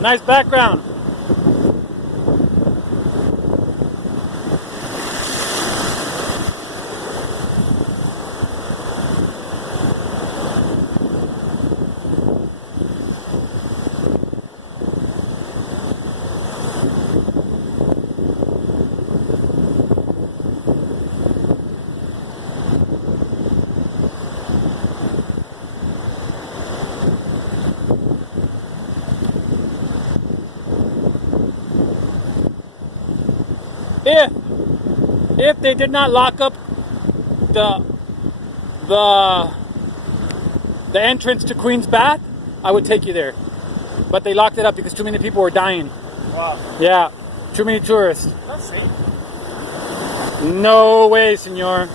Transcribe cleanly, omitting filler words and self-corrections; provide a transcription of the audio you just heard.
Nice background. If they did not lock up the the entrance to Queen's Bath, I would take you there. But they locked it up because too many people were dying. Wow. Yeah, too many tourists. That's safe. No way, senor.